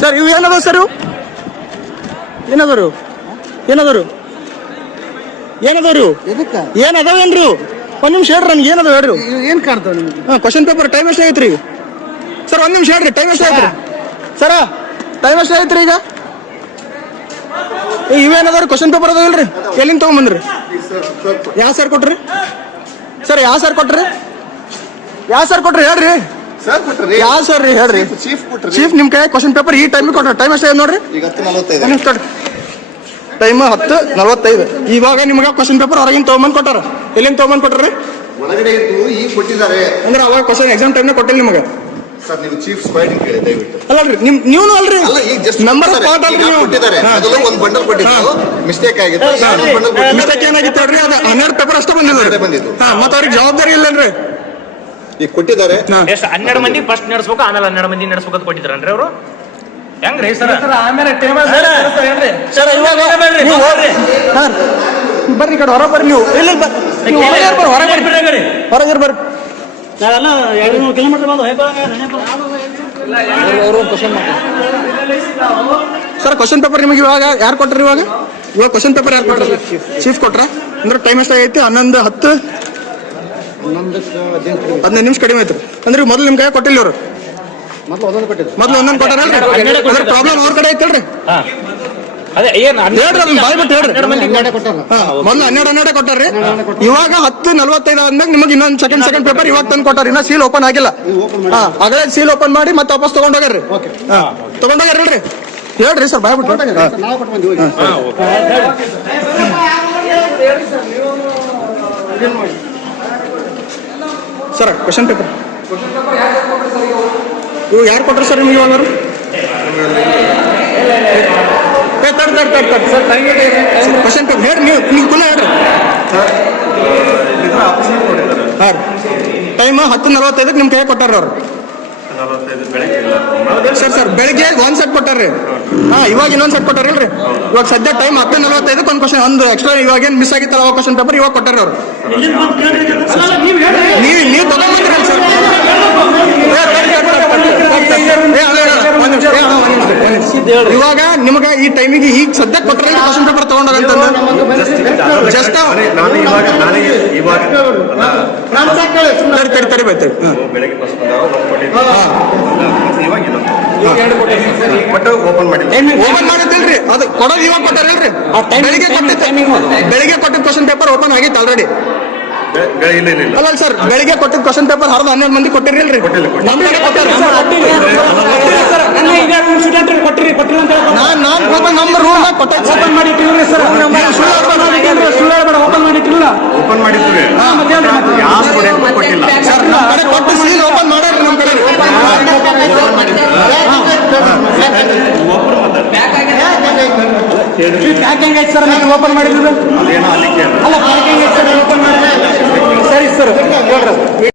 Sir ಇವು ಏನದ sir ಇವು ಏನದವ್ರು ಏನದವ್ರು ಏನದವ್ರು ಏನದವೇನ್ರಿ ಒಂದ್ ನಿಮಿಷ ಹೇಳ್ರಿ ನನ್ಗೆ ಏನದ ಹೇಳ್ರಿ ಏನ್ ಕಾಣ್ತಾವ ನಿಮ್ಗೆ? ಕ್ವಶನ್ ಪೇಪರ್ ಟೈಮ್ ಎಷ್ಟು ಆಗೈತ್ರಿ ಸರ್ ಒಂದ್ ನಿಮಿಷ ಹೇಳ್ರಿ ಟೈಮ್ ಎಷ್ಟು ಆಗೈತ್ರಿ ಸರ ಟೈಮ್ ಎಷ್ಟು ಆಗೈತ್ರಿ ಈಗ ಇವೇನದವ್ರಿ ಕ್ವಶನ್ ಪೇಪರ್ ಅದಾವ ಇಲ್ರಿ ಎಲ್ಲಿಂದ ತಗೊಂಬಂದ್ರಿ ಯಾವ ಸರ್ ಕೊಟ್ರಿ ಸರ್ ಯಾವ ಸರ್ ಕೊಟ್ರಿ ಯಾವ ಸರ್ ಕೊಟ್ರಿ ಹೇಳ್ರಿ ಯಾವ ಸರ್ ರೀ ಹೇಳ್ರಿ ಚೀಫ್ ನಿಮ್ ಕೈ ಕ್ವಶನ್ ಪೇಪರ್ ಈ ಟೈಮ್ ಕೊಟ್ರ ಟೈಮ್ ಎಷ್ಟ ನೋಡ್ರಿ ಟೈಮ್ 10:45 ಇವಾಗ ನಿಮ್ಗೆ ಕ್ವಶನ್ ಪೇಪರ್ ಹೊರಗಿನ ತಗೊಂಬಂದ್ ಕೊಟ್ಟಾರ ಎಲ್ಲಿಂದ ತಗೊಂಬಂದ್ ಕೊಟ್ರಿ ಒಳಗಡೆ ಇದ್ದು ಈಗ ಕೊಟ್ಟಿದ್ದಾರೆ ಅಂದ್ರೆ ಅವಾಗ ಕ್ವಶನ್ ಎಕ್ಸಾಮ್ ಟೈಮ್ ಕೊಟ್ಟಿಲ್ಲ ನಿಮಗೆ ಸರ್ ನೀವು ಚೀಫ್ ಸ್ಕ್ವಾಡಿಂಗ್ ಕೇಳಿ ದಯವಿಟ್ಟು ಅಲ್ರಿ ನೀವು ಅಲ್ರಿ ಅಲ್ಲ ಈಗ ಜಸ್ಟ್ ನಂಬರ್ ಪಾರ್ಟ್ ಅಲ್ರಿ ನೀವು ಕೊಟ್ಟಿದ್ದಾರೆ ಅದೆಲ್ಲ ಒಂದು ಬಂಡಲ್ ಕೊಟ್ಟಿದ್ದು ಮಿಸ್ಟೇಕ್ ಆಗಿತ್ತು ಮಿಸ್ಟೇಕ್ ಏನಾಗಿತ್ತು ಹೇಳ್ರಿ ಅದು 12 ಪೇಪರ್ ಅಷ್ಟೇ ಬಂದಿದ್ದು ಮತ್ತೆ ಅವ್ರಿಗೆ ಜವಾಬ್ದಾರಿ ಇಲ್ಲನ್ರಿ ಈಗ ಕೊಟ್ಟಿದ್ದಾರೆ ಎಷ್ಟು 12 ಮಂದಿ ಫಸ್ಟ್ ನಡೆಸ್ಬೇಕು ಆಮೇಲೆ 12 ಮಂದಿ ನಡೆಸ್ಬೇಕು ಅಂತ ಕೊಟ್ಟಿದ್ರನ್ರಿ ಅವರು ಹೆಂಗ್ರಿ ಸರ್ ಆಮೇಲೆ ಟೇಬಲ್ ಸರ್ ಇವಾಗ ಬರ್ರಿ ಈ ಕಡೆ ಹೊರ ಬರ್ರಿ ನೀವು ಇಲ್ಲ ಹೊರಗೆ ಬರ್ರಿ ನಾವೆಲ್ಲ 200 ಕಿಲೋಮೀಟರ್ ಬಂದು ಸರ್ ಕ್ವಶನ್ ಪೇಪರ್ ನಿಮಗೆ ಇವಾಗ ಯಾರು ಕೊಟ್ರಿ ಇವಾಗ ಕ್ವಶನ್ ಪೇಪರ್ ಯಾರು ಕೊಟ್ರಿ ಚೀಫ್ ಕೊಟ್ರ ಅಂದ್ರೆ ಟೈಮ್ ಎಷ್ಟಾಗೈತಿ 11:10 15 ನಿಮಿಷ ಕಡಿಮೆ ಐತ್ರಿ ಅಂದ್ರೆ ಮೊದಲು ನಿಮ್ ಕೈ ಕೊಟ್ಟಿಲ್ಲ ಇವರು ಮೊದಲು ಒಂದೊಂದು ಕೊಟ್ಟಾರ ಪ್ರಾಬ್ಲಮ್ ಅವ್ರ ಕಡೆ ಐತಲ್ರಿ ಅದೇ ಏನು ಹೇಳ್ರಿ ಅದನ್ನ ಬಾಯ್ ಬಿಟ್ಟು ಹೇಳ್ರಿ ಮೊದಲು 12 ಕೊಟ್ಟಾರ್ರಿ ಇವಾಗ 10:45 ಆದ್ಮೇಲೆ ನಿಮಗೆ ಇನ್ನೊಂದು ಸೆಕೆಂಡ್ ಪೇಪರ್ ಇವಾಗ ತಂದು ಕೊಟ್ಟಾರ ಇನ್ನ ಸೀಲ್ ಓಪನ್ ಆಗಿಲ್ಲ ಆಗಲೇ ಸೀಲ್ ಓಪನ್ ಮಾಡಿ ಮತ್ತೆ ವಾಪಸ್ ತಗೊಂಡೋಗ್ರಿ ತಗೊಂಡೋಗ್ರಿ ಹೇಳ್ರಿ ಹೇಳ್ರಿ ಸರ್ ಬಾಯ್ ಬಿಟ್ಟು ಸರ್ ಕ್ವಶನ್ ಪೇಪರ್ ಇವು ಯಾರು ಕೊಟ್ರಿ ಸರ್ ನಿಮ್ಗೆ ಇವಾಗ ಕ್ವಶನ್ ಪೇಪರ್ ಹೇಳ್ರಿ ನೀವು ಕುಲ ಹೇಳ್ರಿ ಹಾಂ ಟೈಮ್ 10:45 ನಿಮ್ ಕೈ ಕೊಟ್ಟಾರ ಅವ್ರು ಸರ್ ಬೆಳಿಗ್ಗೆ ಒಂದ್ ಸೆಟ್ ಕೊಟ್ಟಾರ್ರಿ ಇವಾಗ ಇನ್ನೊಂದ್ ಸೆಟ್ ಕೊಟ್ಟಾರಿಲ್ರಿ ಇವಾಗ ಸದ್ಯ ಟೈಮ್ 10:45 ಒಂದು ಕ್ವಶನ್ ಒಂದು ಎಕ್ಸ್ಟ್ರಾ ಇವಾಗ ಏನ್ ಮಿಸ್ ಆಗಿತ್ತಲ್ಲ ಅವಾಗ ಕ್ವಶನ್ ಪೇಪರ್ ಇವಾಗ ಕೊಟ್ಟಾರ ಅವ್ರು ನೀವು ತಗೊಂಡ್ಬಂದ್ರಲ್ಲ ಸರ್ ಇವಾಗ ನಿಮ್ಗೆ ಈ ಟೈಮಿಗೆ ಈಗ ಸದ್ಯ ಕೊಟ್ಟರೆ ಕ್ವಶನ್ ಪೇಪರ್ ತಗೊಂಡೋಗಂತ ಜಸ್ಟ್ ಓಪನ್ ಮಾಡಿದ್ದಿಲ್ರಿ ಅದು ಕೊಡೋದು ಇವಾಗ ಕೊಟ್ಟಾರಲ್ರಿ ಬೆಳಿಗ್ಗೆ ಕೊಟ್ಟಿದ್ದ ಕ್ವಶನ್ ಪೇಪರ್ ಓಪನ್ ಆಗಿತ್ತು ಆಲ್ರೆಡಿ ಅಲ್ಲ ಸರ್ ಬೆಳಿಗ್ಗೆ ಕೊಟ್ಟಿದ್ದ ಕ್ವಶನ್ ಪೇಪರ್ 12 ಮಂದಿ ಕೊಟ್ಟಿರಲ್ರಿ ನಮ್ಮ ರೂಲ್ ಓಪನ್ ಮಾಡಿಟ್ಟಿಲ್ರಿ ಸರ್ ಓಪನ್ ಮಾಡಿಟ್ಟಿಲ್ಲ ಓಪನ್ ಮಾಡಿದ್ವಿ ಸರ್ ನಮ್ಮ ಕಡೆ ಕೊಟ್ಟು ಸೀಲ್ ಓಪನ್ ಮಾಡ್ಯಾರ ನಮ್ಮ ಕಡೆ ಪ್ಯಾಕಿಂಗ್ ಐತೆ ಸರ್ ನೀವು ಓಪನ್ ಮಾಡಿದ್ರು ಅಲ್ಲ ಪ್ಯಾಕಿಂಗ್ ಐತೆ ಸರ್ ಓಪನ್ ಮಾಡಿ ಸರಿ ಸರ್ ಹೇಳ್ರಿ